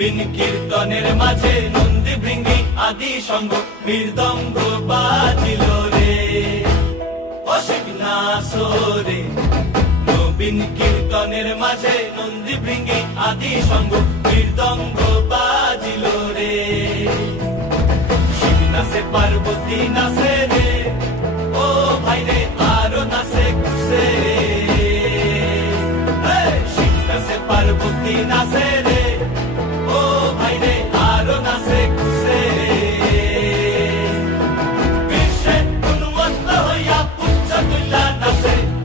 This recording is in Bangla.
নবীন কীর্তনের মাঝে নন্দী ভৃঙ্গি আদি সঙ্গ মৃদঙ্গ বাজিল রে, অসিক না সোরে। নবীন কীর্তনের মাঝে নন্দী ভৃঙ্গি আদি সঙ্গ মৃদঙ্গ বাজিল রে। শিব নাচে পার্বতী নাচে রে, ও ভাই রে।